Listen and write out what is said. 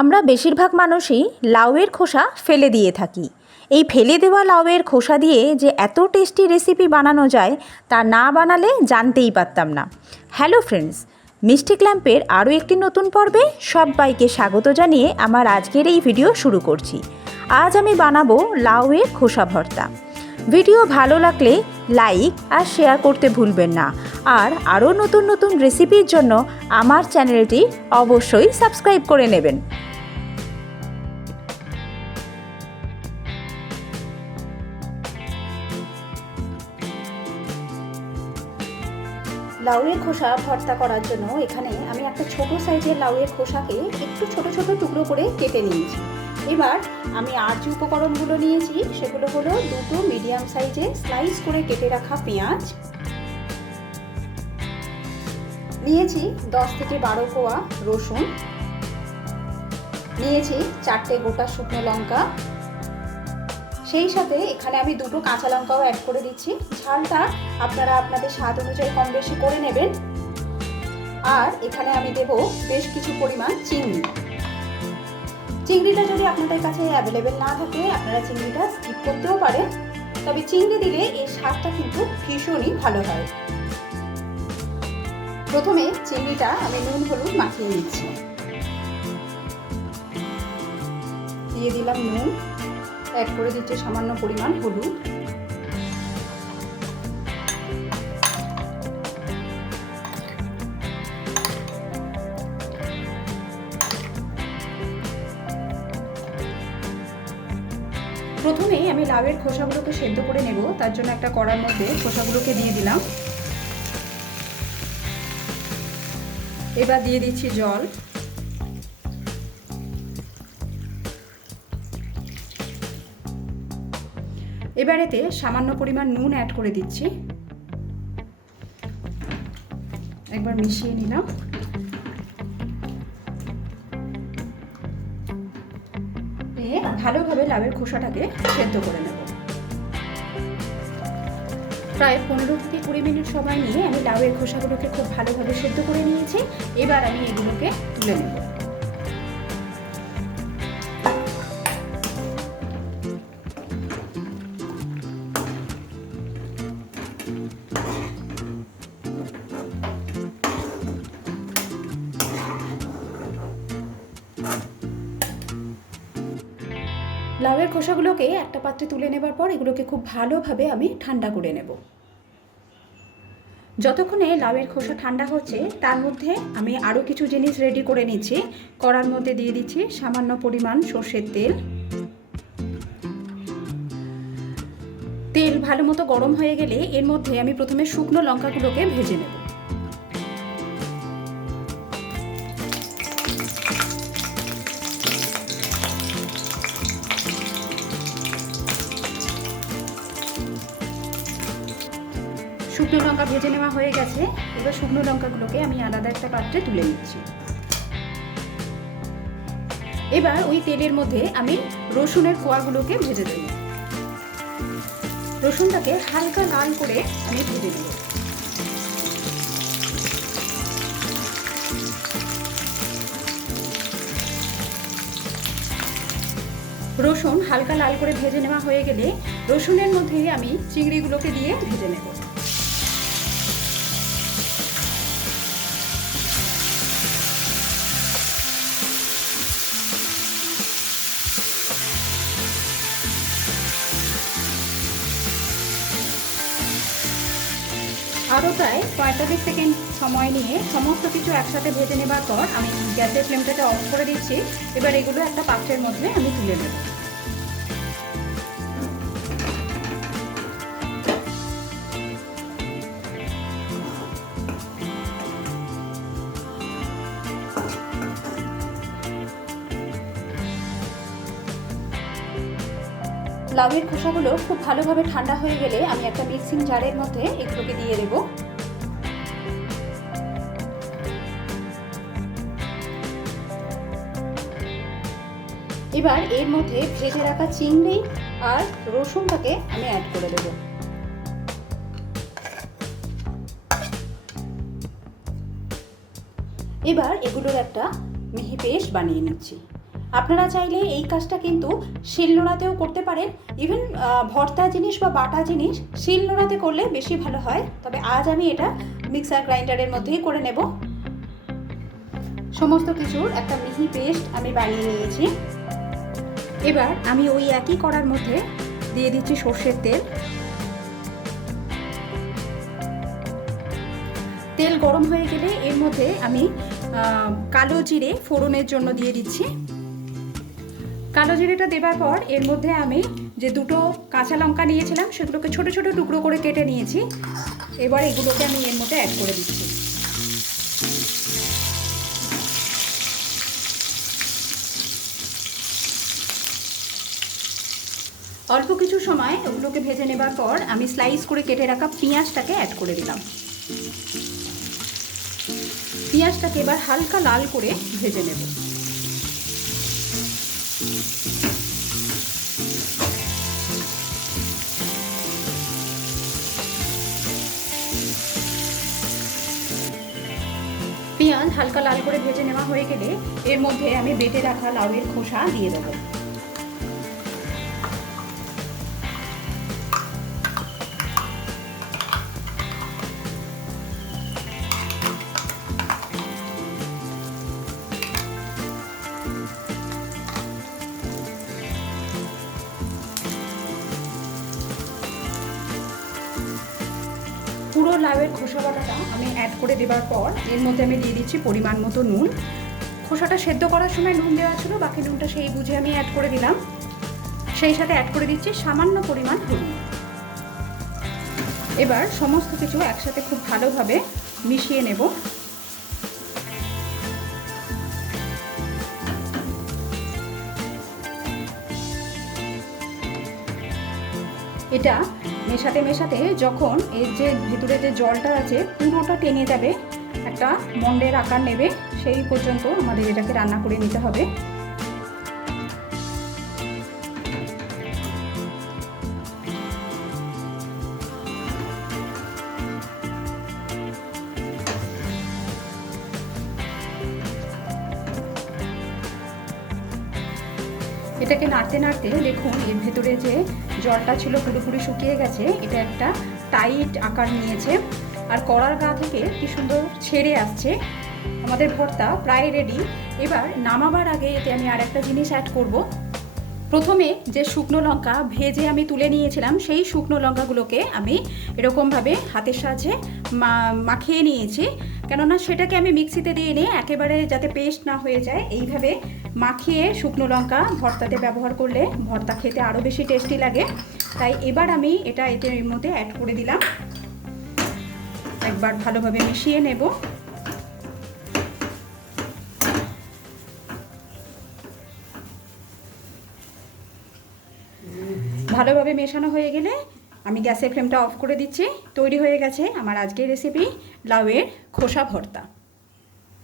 আমরা বেশিরভাগ মানুষই লাউয়ের খোসা ফেলে দিয়ে থাকি। এই ফেলে দেওয়া লাউয়ের খোসা দিয়ে যে এত টেস্টি রেসিপি বানানো যায়, তা না বানালে জানতেই পারতাম না। হ্যালো ফ্রেন্ডস, মিষ্টি ক্ল্যাম্পের আরও একটি নতুন পর্বে সবাইকে স্বাগত জানিয়ে আমার আজকের এই ভিডিও শুরু করছি। আজ আমি বানাবো লাউয়ের খোসা ভর্তা। ভিডিও ভালো লাগলে লাইক আর শেয়ার করতে ভুলবেন না। আর আরও নতুন নতুন রেসিপির জন্য আমার চ্যানেলটি অবশ্যই সাবস্ক্রাইব করে নেবেন। লাউয়ের খোসা ভর্তা করার জন্য এখানে আমি একটা ছোট সাইজের লাউয়ের খোসাকে একটু ছোট ছোট টুকরো করে কেটে নিয়েছি। এবার আমি আর যে উপকরণগুলো নিয়েছি, সেগুলো হলো দুটো মিডিয়াম সাইজে স্লাইস করে কেটে রাখা পেঁয়াজ। নিয়েছি দশ থেকে বারো কোয়া রসুন। নিয়েছি চারটে গোটা শুকনো লঙ্কা। সেই সাথে এখানে আমি দুটো কাঁচা লঙ্কাও অ্যাড করে দিচ্ছি। ঝালটা আপনারা আপনাদের স্বাদ অনুযায়ী কম বেশি করে নেবেন। আর এখানে আমি দেব বেশ কিছু পরিমাণ চিংড়ি চিংড়িটা যদি আপনাদের কাছে অ্যাভেলেবেল না থাকে, আপনারা চিংড়িটা স্কিপ করতেও পারেন। তবে চিংড়ি দিলে এই স্বাদটা কিন্তু ভীষণই ভালো হয়। প্রথমে চিংড়িটা আমি নুন, হলুদ মাখিয়ে নিচ্ছি। দিয়ে দিলাম নুন। অ্যাড করে দিচ্ছে সামান্য পরিমাণ হলুদ। আমি লাউয়ের খোসাগুলোকে সেদ্ধ করে নেব, তার জন্য একটা কড়ার মধ্যে খোসাগুলোকে দিয়ে দিলাম। এবার দিয়ে দিচ্ছি জল। এবার এতে সামান্য পরিমাণ নুন অ্যাড করে দিচ্ছি। একবার মিশিয়ে নিলাম। ভালোভাবে লাভের খোসাটাকে সেদ্ধ করে নেব। প্রায় পনেরো থেকে কুড়ি মিনিট সময় নিয়ে আমি লাউয়ের খোসাগুলোকে খুব ভালোভাবে সেদ্ধ করে নিয়েছি। এবার আমি এগুলোকে তুলে নেব। লাউয়ের খোসাগুলোকে একটা পাত্রে তুলে নেবার পর এগুলোকে খুব ভালোভাবে আমি ঠান্ডা করে নেব। যতক্ষণে লাউয়ের খোসা ঠান্ডা হচ্ছে, তার মধ্যে আমি আরও কিছু জিনিস রেডি করে নিচ্ছি। কড়ার মধ্যে দিয়ে দিচ্ছি সামান্য পরিমাণ সর্ষের তেল। তেল ভালো মতো গরম হয়ে গেলে এর মধ্যে আমি প্রথমে শুকনো লঙ্কাগুলোকে ভেজে নেব। শুকনো লঙ্কা ভেজে নেওয়া হয়ে গেছে। এবার শুকনো লঙ্কাগুলোকে আমি আলাদা একটা পাত্রে তুলে নিচ্ছি। এবার ওই তেলের মধ্যে আমি রসুনের কোয়াগুলোকে ভেজে দেব। রসুনটাকে হালকা লাল করে আমি ভেজে নেব। রসুন হালকা লাল করে ভেজে নেওয়া হয়ে গেলে রসুনের মধ্যে আমি চিংড়িগুলোকে দিয়ে ভেজে নেব। আরও প্রায় পঁয়তাল্লিশ সেকেন্ড সময় নিয়ে সমস্ত কিছু একসাথে ভেজে নেবার পর আমি গ্যাসের ফ্লেমটাকে অফ করে দিচ্ছি। এবার এগুলো একটা পাত্রের মধ্যে আমি তুলে নেব। লাউয়ের খোসাগুলো খুব ভালোভাবে ঠান্ডা হয়ে গেলে আমি একটা মিক্সিং জারের মধ্যে এগুলোকে দিয়ে দেব। এবার এর মধ্যে ভেজে রাখা চিংড়ি আর রসুনটাকে আমি অ্যাড করে দেব। এবার এগুলোর একটা মিহি পেস্ট বানিয়ে নিচ্ছি। আপনারা চাইলে এই কাজটা কিন্তু শিলনোড়াতেও করতে পারেন। ইভেন ভর্তা জিনিস বা বাটা জিনিস শিলনোড়াতে করলে বেশি ভালো হয়। তবে আজ আমি এটা মিক্সার গ্রাইন্ডারের মধ্যেই করে নেব। সমস্ত কিছুর একটা মিহি পেস্ট আমি বানিয়ে নিয়েছি। এবার আমি ওই একই করার মধ্যে দিয়ে দিচ্ছি সর্ষের তেল। তেল গরম হয়ে গেলে এর মধ্যে আমি কালো জিরে ফোড়নের জন্য দিয়ে দিচ্ছি। কালো জিরেটা দেবার পর এর মধ্যে আমি যে দুটো কাঁচা লঙ্কা নিয়েছিলাম, সেগুলোকে ছোট ছোট টুকরো করে কেটে নিয়েছি। এবার এগুলোকে আমি এর মধ্যে অ্যাড করে দিচ্ছি। অল্প কিছু সময় ওগুলোকে ভেজে নেবার পর আমি স্লাইস করে কেটে রাখা পেঁয়াজটাকে অ্যাড করে দিলাম। পেঁয়াজটাকে এবার হালকা লাল করে ভেজে নেব। হালকা লাল করে ভেজে নেওয়া হয়ে গেলে এর মধ্যে আমি বেটে রাখা লাউয়ের খোসা দিয়ে দেবো। পুরো লাউয়ের খোসা বাটাটা আমি অ্যাড করে দেবার পর, এর মধ্যে আমি দিয়ে দিচ্ছি পরিমাণ মতো নুন। খোসাটা সেদ্ধ করার সময় নুন দেওয়া ছিল, বাকি নুনটা সেই বুঝে আমি অ্যাড করে দিলাম। সেই সাথে অ্যাড করে দিচ্ছি সামান্য পরিমাণ হলুদ। এবার সমস্ত কিছু একসাথে খুব ভালোভাবে মিশিয়ে নেব। এটা মেশাতে মেশাতে যখন এর যে ভেতরে যে জলটা আছে পুরোটা টেনে যাবে, একটা মন্ডের আকার নেবে, সেই পর্যন্ত আমাদের এটাকে রান্না করে নিতে হবে। এটাকে নাড়তে নাড়তে দেখুন, এর ভেতরে যে জলটা ছিল পুরোপুরি শুকিয়ে গেছে, এটা একটা টাইট আকার নিয়েছে। আর কড়ার গা থেকে কি সুন্দর ছেড়ে আসছে। আমাদের ভর্তা প্রায় রেডি এবার নামাবার আগে এতে আমি আর একটা জিনিস অ্যাড করব। প্রথমে যে শুকনো লঙ্কা ভেজে আমি তুলে নিয়েছিলাম, সেই শুকনো লঙ্কাগুলোকে আমি এরকমভাবে হাতের সাহায্যে মাখিয়ে নিয়েছি। কেননা সেটাকে আমি মিক্সিতে দিয়ে নিয়ে একেবারে যাতে পেস্ট না হয়ে যায়, এইভাবে মাখিয়ে শুকনো লঙ্কা ভর্তাতে ব্যবহার করলে ভর্তা খেতে আরও বেশি টেস্টি লাগে। তাই এবার আমি এটা এতে এর মধ্যে অ্যাড করে দিলাম। একবার ভালোভাবে মিশিয়ে নেব। ভালোভাবে মেশানো হয়ে গেলে আমি গ্যাসের ফ্লেমটা অফ করে দিচ্ছি। তৈরি হয়ে গেছে আমার আজকের রেসিপি লাউয়ের খোসা ভর্তা।